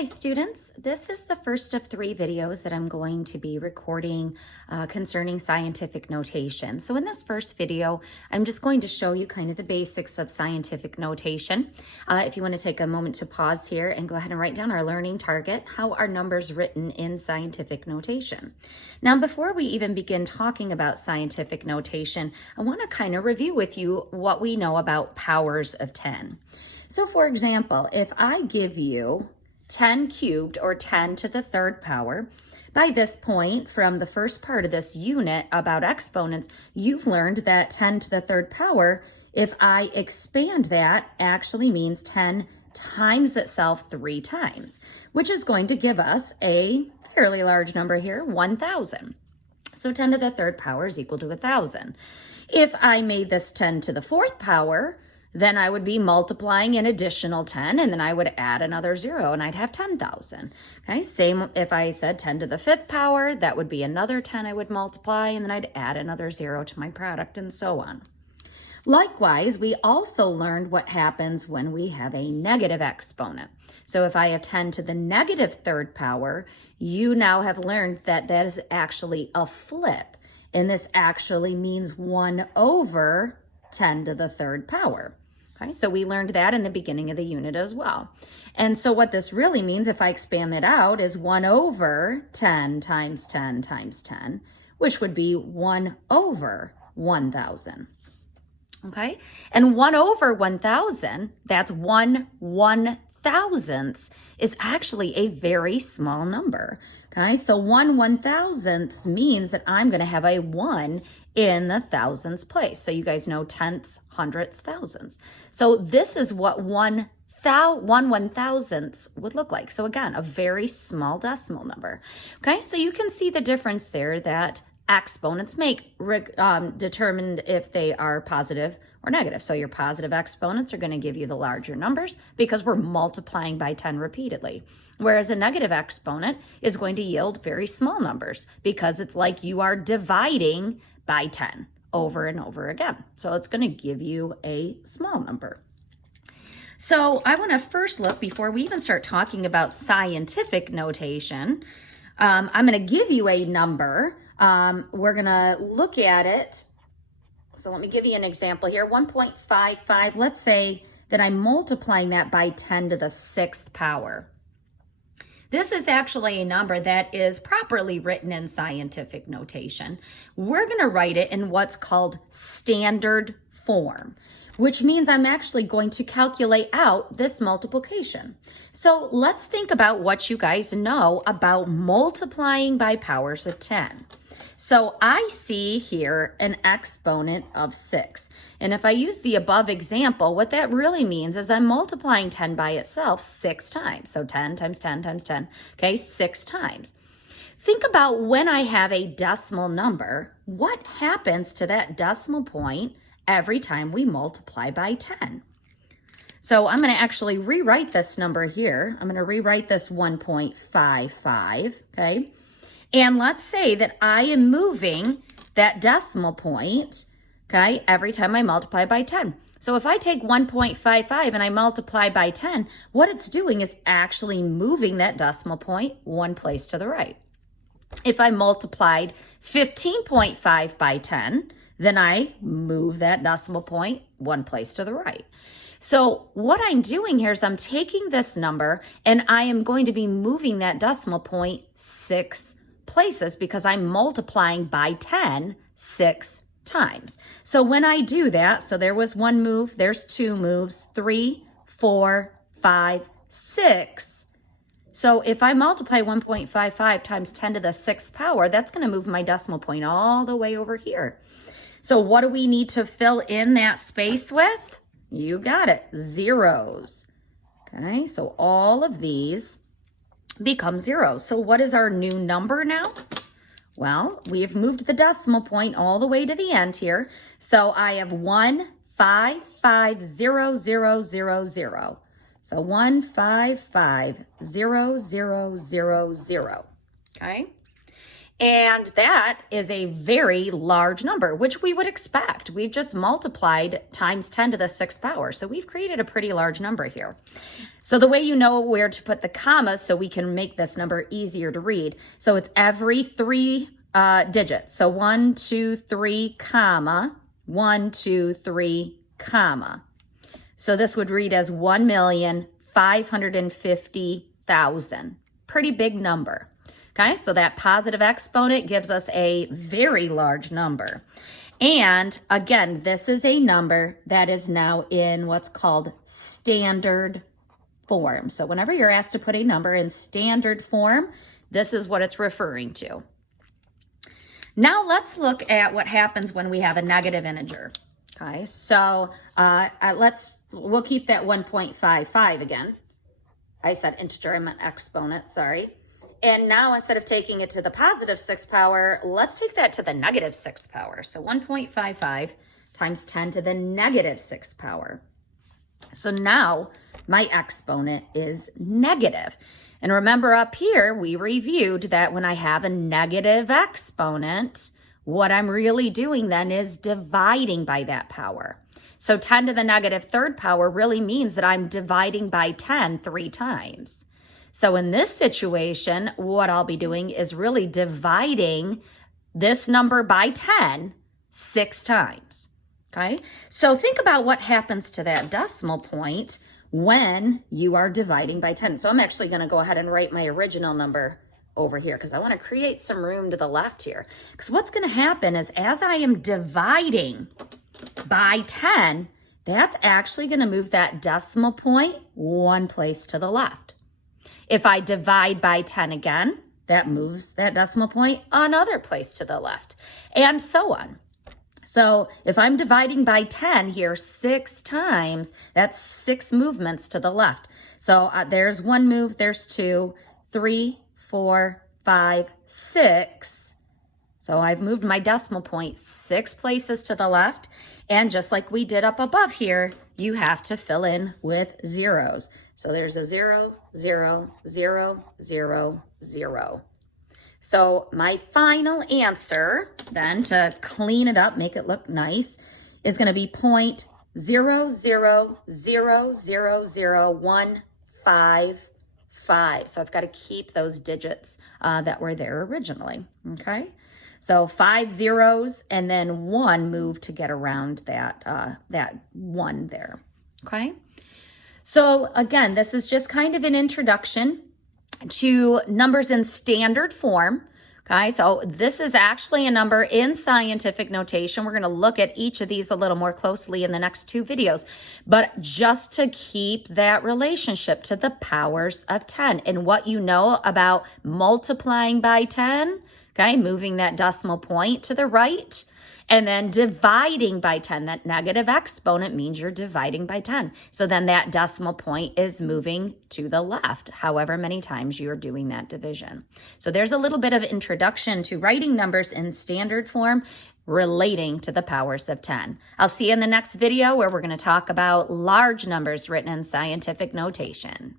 Hi students, this is the first of 3 videos that I'm going to be recording concerning scientific notation. So in this first video, I'm just going to show you kind of the basics of scientific notation. If you want to take a moment to pause here and go ahead and write down our learning target, how are numbers written in scientific notation? Now before we even begin talking about scientific notation, I want to kind of review with you what we know about powers of 10. So for example, if I give you 10 cubed, or 10 to the third power. By this point, from the first part of this unit about exponents, you've learned that 10 to the third power, if I expand that, actually means 10 times itself 3 times, which is going to give us a fairly large number here, 1,000. So 10 to the third power is equal to 1,000. If I made this 10 to the fourth power, then I would be multiplying an additional 10, and then I would add another 0, and I'd have 10,000. Okay, same if I said 10 to the fifth power, that would be another 10 I would multiply, and then I'd add another 0 to my product, and so on. Likewise, we also learned what happens when we have a negative exponent. So if I have 10 to the negative third power, you now have learned that that is actually a flip, and this actually means 1 over 10 to the third power. Okay, so we learned that in the beginning of the unit as well. And so what this really means, if I expand that out, is 1 over 10 times 10 times 10, which would be 1 over 1,000. Okay, and 1 over 1,000, that's 1/1,000th, is actually a very small number. Okay, so 1/1,000th means that I'm going to have a 1 in the thousandths place. So you guys know tenths, hundredths, thousandths. So this is what 1/1,000th would look like. So again, a very small decimal number. Okay, so you can see the difference there that exponents make determined if they are positive or negative. So your positive exponents are going to give you the larger numbers because we're multiplying by 10 repeatedly. Whereas a negative exponent is going to yield very small numbers because it's like you are dividing by 10 over and over again. So it's going to give you a small number. So I want to first look, before we even start talking about scientific notation, I'm going to give you a number. We're going to look at it. So let me give you an example here, 1.55. Let's say that I'm multiplying that by 10 to the sixth power. This is actually a number that is properly written in scientific notation. We're going to write it in what's called standard form, which means I'm actually going to calculate out this multiplication. So let's think about what you guys know about multiplying by powers of 10. So I see here an exponent of 6. And if I use the above example, what that really means is I'm multiplying 10 by itself 6 times. So 10 times 10 times 10, okay, 6 times. Think about when I have a decimal number, what happens to that decimal point every time we multiply by 10? So I'm going to actually rewrite this number here. I'm going to rewrite this 1.55, okay? And let's say that I am moving that decimal point, okay, every time I multiply by 10. So if I take 1.55 and I multiply by 10, what it's doing is actually moving that decimal point 1 place to the right. If I multiplied 15.5 by 10, then I move that decimal point 1 place to the right. So what I'm doing here is I'm taking this number and I am going to be moving that decimal point 6 places because I'm multiplying by 10 6 times. So when I do that, so there was 1 move, there's 2 moves, 3, 4, 5, 6. So if I multiply 1.55 times 10 to the 6th power, that's going to move my decimal point all the way over here. So what do we need to fill in that space with? You got it, zeros. Okay, so all of these become zeros. So what is our new number now? Well, we have moved the decimal point all the way to the end here. So I have 1550000. So 1550000. Okay. And that is a very large number, which we would expect. We've just multiplied times 10 to the 6th power. So we've created a pretty large number here. So the way you know where to put the commas so we can make this number easier to read. So it's every 3 digits. So 1, 2, 3, comma, 1, 2, 3, comma. So this would read as 1,550,000. Pretty big number. Okay, so that positive exponent gives us a very large number. And again, this is a number that is now in what's called standard form. So whenever you're asked to put a number in standard form, this is what it's referring to. Now let's look at what happens when we have a negative integer. Okay, so we'll keep that 1.55 again. I said integer, I meant exponent, sorry. And now instead of taking it to the positive 6th power, let's take that to the negative 6th power. So 1.55 times 10 to the negative 6th power. So now my exponent is negative. And remember up here, we reviewed that when I have a negative exponent, what I'm really doing then is dividing by that power. So 10 to the negative 3rd power really means that I'm dividing by 10 3 times. So in this situation, what I'll be doing is really dividing this number by 10 6 times. Okay, so think about what happens to that decimal point when you are dividing by 10. So I'm actually going to go ahead and write my original number over here because I want to create some room to the left here. Because what's going to happen is as I am dividing by 10, that's actually going to move that decimal point 1 place to the left. If I divide by 10 again, that moves that decimal point another place to the left, and so on. So if I'm dividing by 10 here 6 times, that's 6 movements to the left. So there's 1 move, there's 2, 3, 4, 5, 6. So I've moved my decimal point 6 places to the left. And just like we did up above here, you have to fill in with zeros. So there's a 0, 0, 0, 0, 0. So my final answer then, to clean it up, make it look nice, is going to be 0.00000155. So I've got to keep those digits that were there originally. Okay. So 5 zeros and then 1 move to get around that 1 there. Okay. So again, this is just kind of an introduction to numbers in standard form. Okay, so this is actually a number in scientific notation. We're going to look at each of these a little more closely in the next 2 videos, but just to keep that relationship to the powers of 10 and what you know about multiplying by 10, okay, moving that decimal point to the right, and then dividing by 10. That negative exponent means you're dividing by 10. So then that decimal point is moving to the left, however many times you're doing that division. So there's a little bit of introduction to writing numbers in standard form relating to the powers of 10. I'll see you in the next video where we're going to talk about large numbers written in scientific notation.